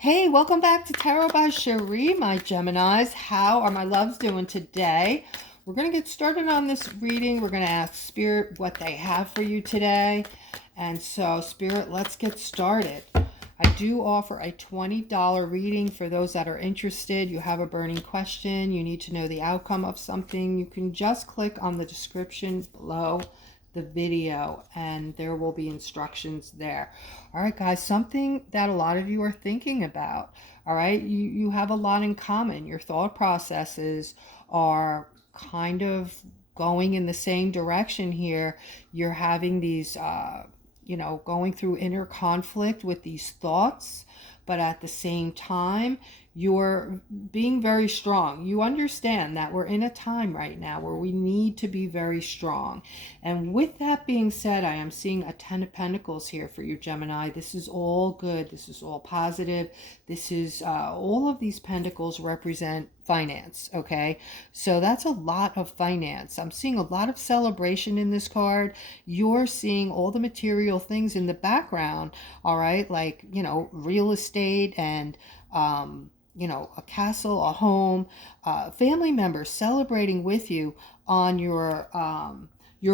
Hey, welcome back to Tarot by Cherie, my Geminis. How are my loves doing today? We're going to get started on this reading. We're going to ask Spirit what they have for you today. And so, Spirit, let's get started. I do offer a $20 reading for those that are interested. You have a burning question, you need to know the outcome of something. You can just click on the description below the video and there will be instructions there. All right, guys, something that a lot of you are thinking about. All right, you have a lot in common. Your thought processes are kind of going in the same direction here. You're having these going through inner conflict with these thoughts, but at the same time you're being very strong. You understand that we're in a time right now where we need to be very strong. And with that being said, I am seeing a 10 of Pentacles here for you, Gemini. This is all good. This is all positive. This is all of these pentacles represent finance. Okay, so that's a lot of finance. I'm seeing a lot of celebration in this card. You're seeing all the material things in the background. All right, like real estate and a castle, a home, family members celebrating with you on your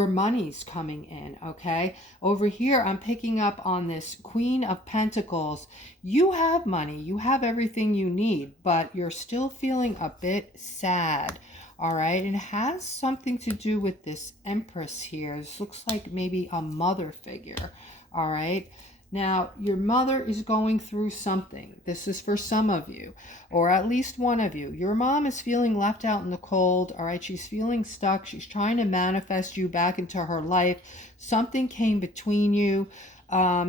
money's coming in. Okay, over here I'm picking up on this Queen of Pentacles. You have money, you have everything you need, but you're still feeling a bit sad. All right, it has something to do with this Empress here. This looks like maybe a mother figure. All right, now your mother is going through something. This is for some of you, or at least one of you. Your mom is feeling left out in the cold. All right, she's feeling stuck. She's trying to manifest you back into her life. Something came between you.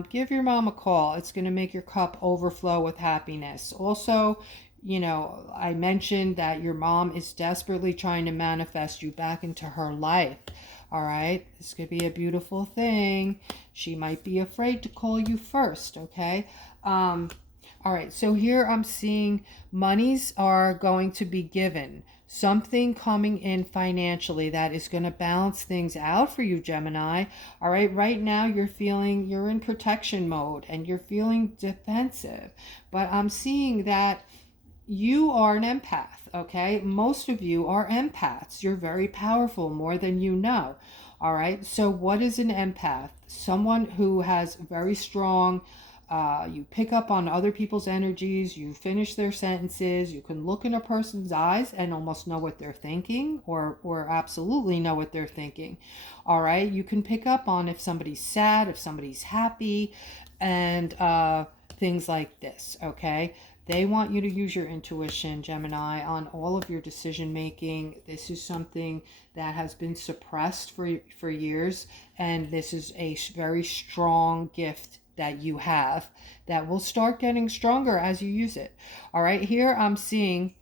Give your mom a call. It's going to make your cup overflow with happiness. Also, I mentioned that your mom is desperately trying to manifest you back into her life. All right, this could be a beautiful thing. She might be afraid to call you first. Okay. All right, so here I'm seeing monies are going to be given. Something coming in financially that is going to balance things out for you, Gemini. All right now you're in protection mode and you're feeling defensive. But I'm seeing that you are an empath, okay? Most of you are empaths. You're very powerful, more than you know. All right, so what is an empath? Someone who has very strong, you pick up on other people's energies, you finish their sentences, you can look in a person's eyes and almost know what they're thinking, or absolutely know what they're thinking. All right, you can pick up on if somebody's sad, if somebody's happy, and things like this, okay? They want you to use your intuition, Gemini, on all of your decision making. This is something that has been suppressed for years, and this is a very strong gift that you have that will start getting stronger as you use it. All right, here I'm seeing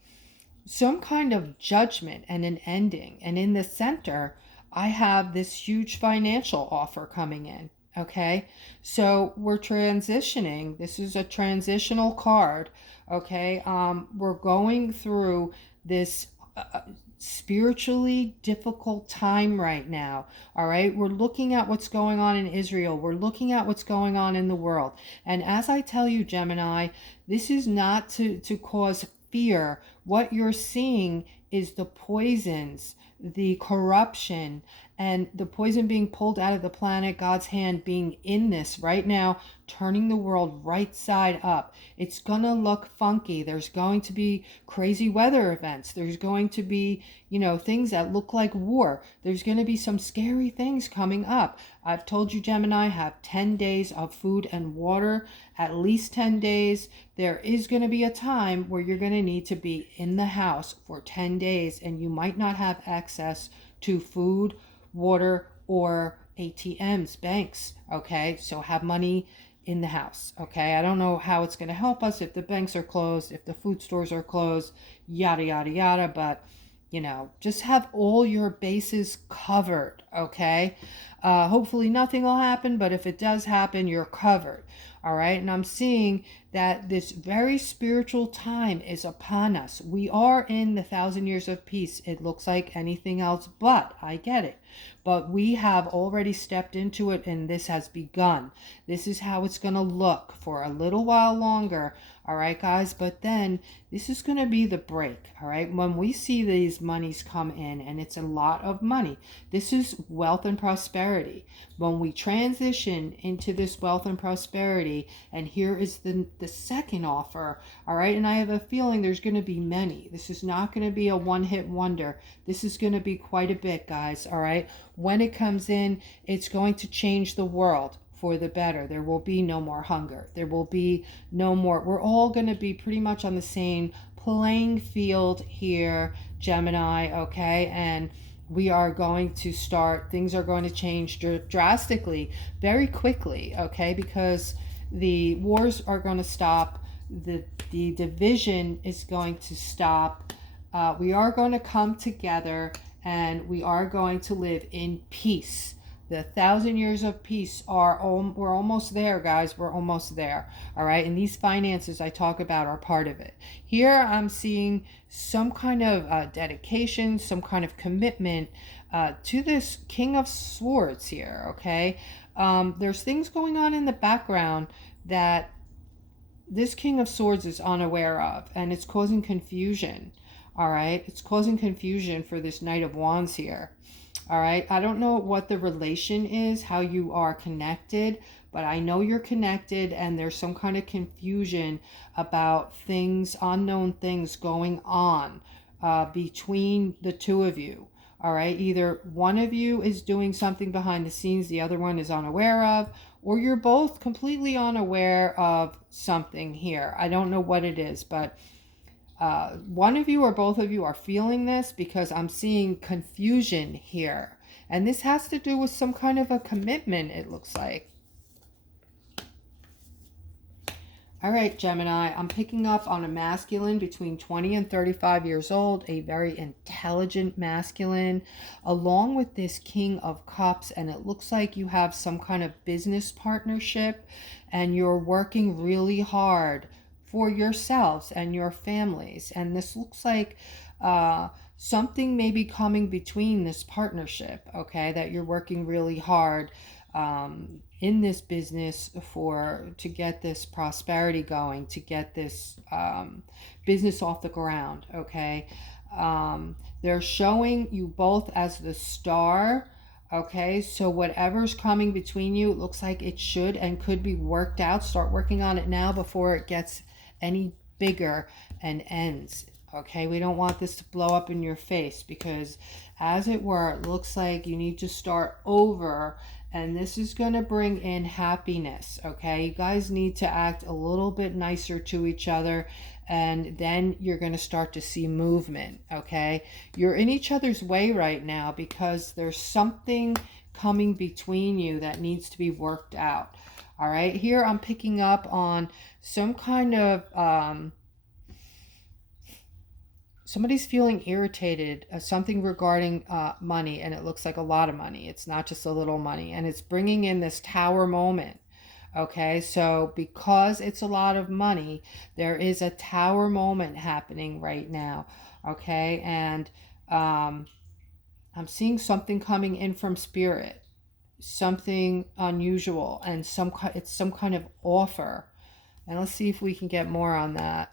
some kind of judgment and an ending, and in the center I have this huge financial offer coming in. Okay, so we're transitioning. This is a transitional card. Okay, we're going through this spiritually difficult time right now. All right, we're looking at what's going on in Israel, we're looking at what's going on in the world, and as I tell you, Gemini, this is not to cause fear. What you're seeing is the poisons, the corruption, and the poison being pulled out of the planet, God's hand being in this right now, turning the world right side up. It's gonna look funky. There's going to be crazy weather events. There's going to be, things that look like war. There's going to be some scary things coming up. I've told you, Gemini, have 10 days of food and water, at least 10 days. There is going to be a time where you're going to need to be in the house for 10 days and you might not have access to food, water, or ATMs, banks. Okay, so have money in the house. Okay, I don't know how it's going to help us if the banks are closed, if the food stores are closed, yada yada yada, but just have all your bases covered. Okay, Hopefully nothing will happen, but if it does happen, you're covered. All right. And I'm seeing that this very spiritual time is upon us. We are in the 1,000 years of peace. It looks like anything else, but I get it. But we have already stepped into it, and this has begun. This is how it's going to look for a little while longer. All right, guys. But then this is going to be the break. All right. When we see these monies come in, and it's a lot of money, this is wealth and prosperity. When we transition into this wealth and prosperity, and here is the second offer. All right. And I have a feeling there's going to be many. This is not going to be a one-hit wonder. This is going to be quite a bit, guys. All right. When it comes in, it's going to change the world for the better. There will be no more hunger. There will be no more. We're all going to be pretty much on the same playing field here, Gemini, okay? And we are going to start, things are going to change drastically, very quickly, okay? Because the wars are going to stop. The division is going to stop. We are going to come together, and we are going to live in peace. The 1,000 years of peace we're almost there, guys. We're almost there. All right. And these finances I talk about are part of it. Here I'm seeing some kind of dedication, some kind of commitment to this King of Swords here. Okay. There's things going on in the background that this King of Swords is unaware of, and it's causing confusion. All right. It's causing confusion for this Knight of Wands here. All right. I don't know what the relation is, how you are connected, but I know you're connected, and there's some kind of confusion about things, unknown things going on between the two of you. All right. Either one of you is doing something behind the scenes, the other one is unaware of, or you're both completely unaware of something here. I don't know what it is, but one of you or both of you are feeling this, because I'm seeing confusion here. And this has to do with some kind of a commitment, it looks like. All right, Gemini, I'm picking up on a masculine between 20 and 35 years old, a very intelligent masculine, along with this King of Cups. And it looks like you have some kind of business partnership, and you're working really hard for yourselves and your families. And this looks like something may be coming between this partnership, okay, that you're working really hard in this business to get this prosperity going, to get this business off the ground, okay? They're showing you both as the star. Okay, so whatever's coming between you, it looks like it should and could be worked out. Start working on it now before it gets any bigger and ends. Okay, we don't want this to blow up in your face, because as it were, it looks like you need to start over, and this is going to bring in happiness. Okay, you guys need to act a little bit nicer to each other, and then you're going to start to see movement. Okay, you're in each other's way right now because there's something coming between you that needs to be worked out. All right, here I'm picking up on some kind of somebody's feeling irritated, something regarding money, and it looks like a lot of money. It's not just a little money, and it's bringing in this tower moment. Okay, so because it's a lot of money, there is a tower moment happening right now. Okay, and I'm seeing something coming in from spirit, something unusual, and it's some kind of offer. And let's see if we can get more on that.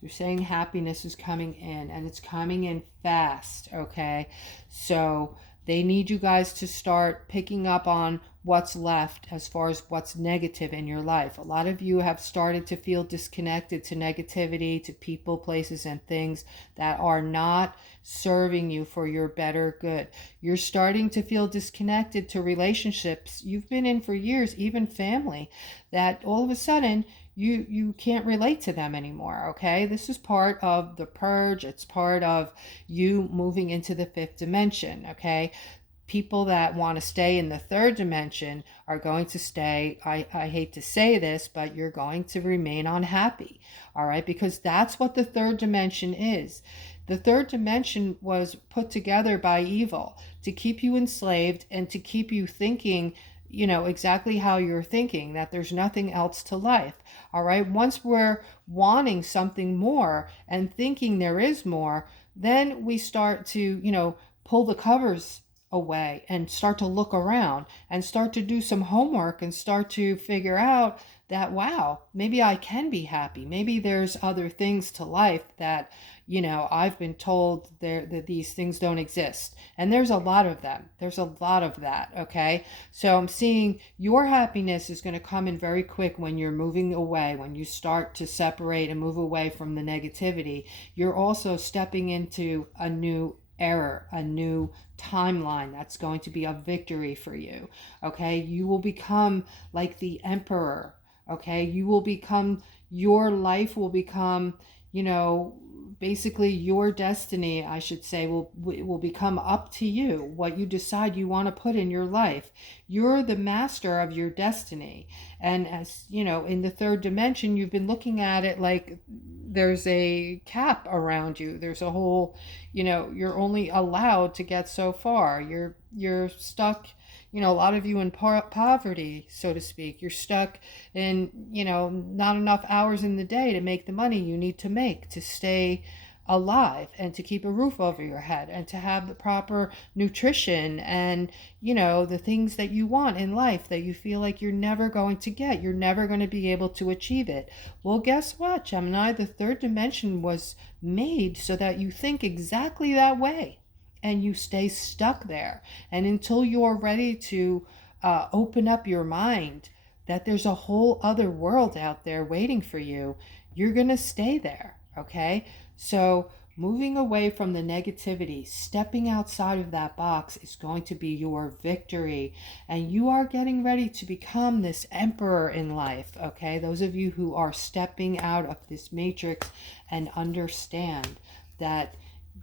You're saying happiness is coming in, and it's coming in fast, okay? So they need you guys to start picking up on what's left as far as what's negative in your life. A lot of you have started to feel disconnected to negativity, to people, places, and things that are not serving you for your better good. You're starting to feel disconnected to relationships you've been in for years, even family, that all of a sudden you can't relate to them anymore. Okay, this is part of the purge. It's part of you moving into the fifth dimension. Okay, people that want to stay in the third dimension are going to stay. I hate to say this, but you're going to remain unhappy. All right, because that's what the third dimension is. The third dimension was put together by evil to keep you enslaved and to keep you thinking, exactly how you're thinking, that there's nothing else to life. All right. Once we're wanting something more and thinking there is more, then we start to, pull the covers away and start to look around and start to do some homework and start to figure out that, wow, maybe I can be happy. Maybe there's other things to life that, I've been told that these things don't exist. And there's a lot of them. There's a lot of that. Okay. So I'm seeing your happiness is going to come in very quick when you're moving away, when you start to separate and move away from the negativity. You're also stepping into a new era, a new timeline that's going to be a victory for you. Okay. You will become like the emperor. Okay. Your life will become, basically your destiny, I should say, will become up to you, what you decide you want to put in your life. You're the master of your destiny. And as in the third dimension, you've been looking at it like there's a cap around you. There's a whole, you're only allowed to get so far. You're stuck, a lot of you in poverty, so to speak. You're stuck in, not enough hours in the day to make the money you need to make to stay alive and to keep a roof over your head and to have the proper nutrition and, the things that you want in life that you feel like you're never going to get. You're never going to be able to achieve it. Well, guess what, Gemini? The third dimension was made so that you think exactly that way. And you stay stuck there. And until you're ready to open up your mind that there's a whole other world out there waiting for you, you're going to stay there. Okay. So moving away from the negativity, stepping outside of that box is going to be your victory. And you are getting ready to become this emperor in life. Okay. Those of you who are stepping out of this matrix and understand that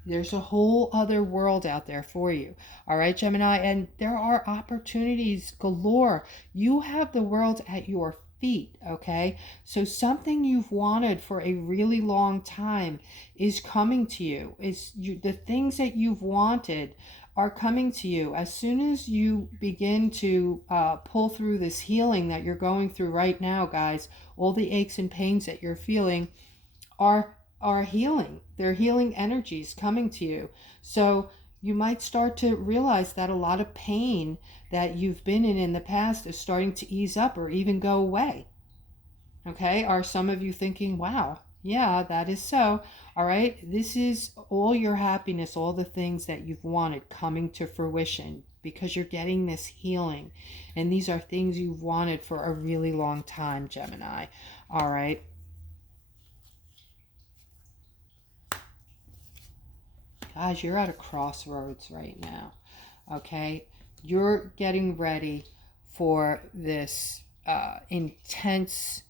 there's a whole other world out there for you. All right, Gemini. And there are opportunities galore. You have the world at your feet. Okay. So something you've wanted for a really long time is coming to you. The things that you've wanted are coming to you. As soon as you begin to pull through this healing that you're going through right now, guys, all the aches and pains that you're feeling are healing. They're healing energies coming to you. So you might start to realize that a lot of pain that you've been in the past is starting to ease up or even go away. Okay. Are some of you thinking, wow, yeah, that is so. All right. This is all your happiness, all the things that you've wanted coming to fruition because you're getting this healing. And these are things you've wanted for a really long time, Gemini. All right. Guys, you're at a crossroads right now. Okay. You're getting ready for this intense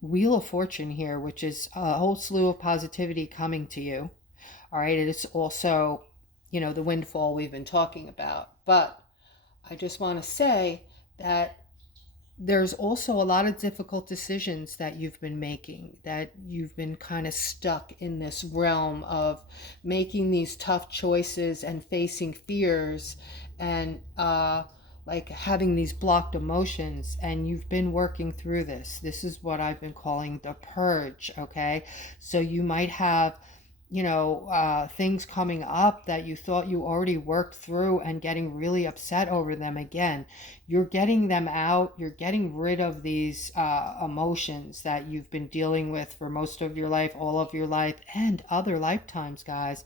wheel of fortune here, which is a whole slew of positivity coming to you. All right. It's also, the windfall we've been talking about. But I just want to say that there's also a lot of difficult decisions that you've been making, that you've been kind of stuck in this realm of making these tough choices and facing fears and like having these blocked emotions, and you've been working through this. This is what I've been calling the purge. Okay. So you might have things coming up that you thought you already worked through and getting really upset over them again. You're getting them out. You're getting rid of these emotions that you've been dealing with for most of your life, all of your life, and other lifetimes, guys.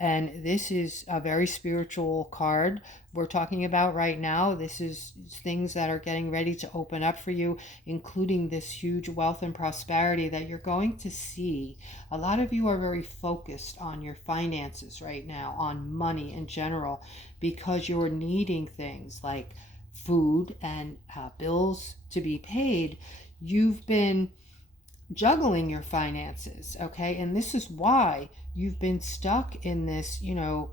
And this is a very spiritual card we're talking about right now. This is things that are getting ready to open up for you, including this huge wealth and prosperity that you're going to see. A lot of you are very focused on your finances right now, on money in general, because you're needing things like food and bills to be paid. You've been juggling your finances, okay? And this is why you've been stuck in this,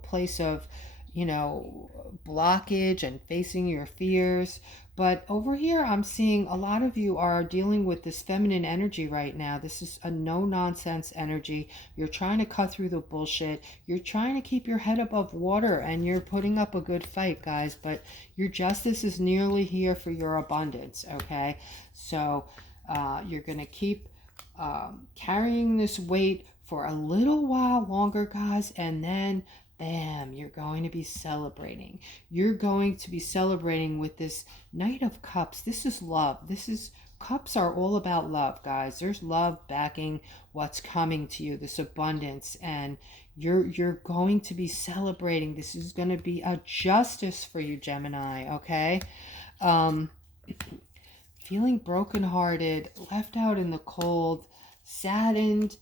place of, blockage and facing your fears. But over here, I'm seeing a lot of you are dealing with this feminine energy right now. This is a no nonsense energy. You're trying to cut through the bullshit. You're trying to keep your head above water, and you're putting up a good fight, guys. But your justice is nearly here for your abundance, okay? So you're going to keep carrying this weight for a little while longer, guys, and then bam, you're going to be celebrating. You're going to be celebrating with this Knight of Cups. This is love. Cups are all about love, guys. There's love backing what's coming to you, this abundance, and you're going to be celebrating. This is going to be a justice for you, Gemini, okay? Feeling brokenhearted, left out in the cold, saddened.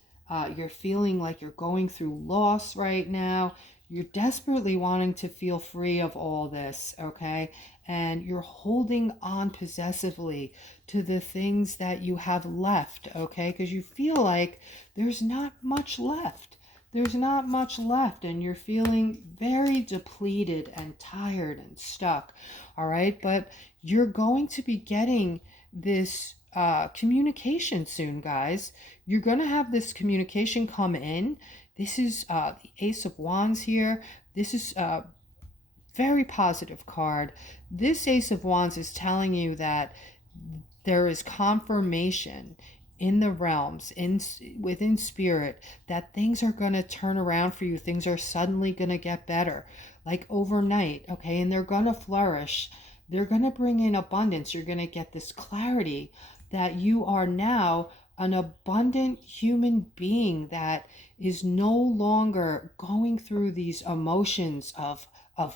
You're feeling like you're going through loss right now. You're desperately wanting to feel free of all this, okay? And you're holding on possessively to the things that you have left, okay? Because you feel like there's not much left. There's not much left, and you're feeling very depleted and tired and stuck, all right? But you're going to be getting this communication soon, guys. You're going to have this communication come in. This is the Ace of Wands here. This is a very positive card. This Ace of Wands is telling you that there is confirmation in the realms, within spirit, that things are going to turn around for you. Things are suddenly going to get better, like overnight, okay? And they're going to flourish. They're going to bring in abundance. You're going to get this clarity that you are now an abundant human being that is no longer going through these emotions of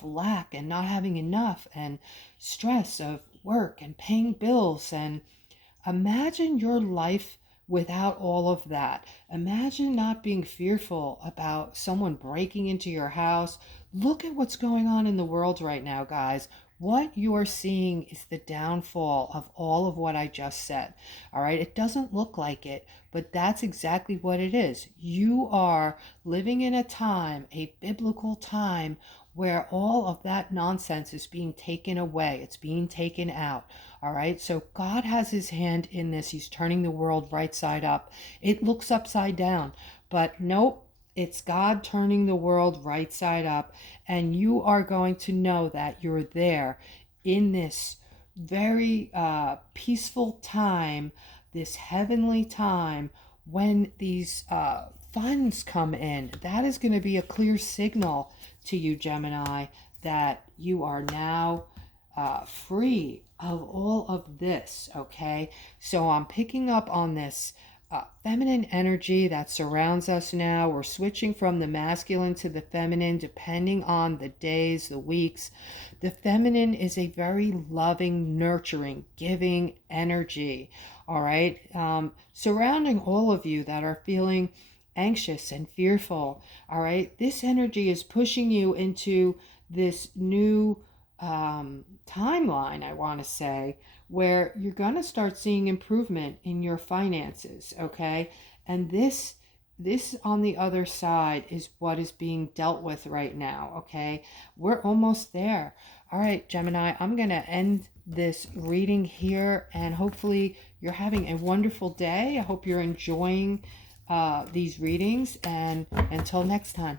lack and not having enough and stress of work and paying bills. And imagine your life without all of that. Imagine not being fearful about someone breaking into your house. Look at what's going on in the world right now, guys. What you are seeing is the downfall of all of what I just said. All right. It doesn't look like it, but that's exactly what it is. You are living in a time, a biblical time, where all of that nonsense is being taken away. It's being taken out. All right. So God has his hand in this. He's turning the world right side up. It looks upside down, but nope. It's God turning the world right side up, and you are going to know that you're there in this very peaceful time, this heavenly time, when these funds come in. That is going to be a clear signal to you, Gemini, that you are now free of all of this, okay? So I'm picking up on this feminine energy that surrounds us now. We're switching from the masculine to the feminine depending on the days, the weeks. The feminine is a very loving, nurturing, giving energy, all right? Surrounding all of you that are feeling anxious and fearful, all right? This energy is pushing you into this new timeline, I want to say, where you're going to start seeing improvement in your finances, okay? And this on the other side is what is being dealt with right now, okay? We're almost there. All right, Gemini, I'm going to end this reading here, and hopefully you're having a wonderful day. I hope you're enjoying these readings, and until next time.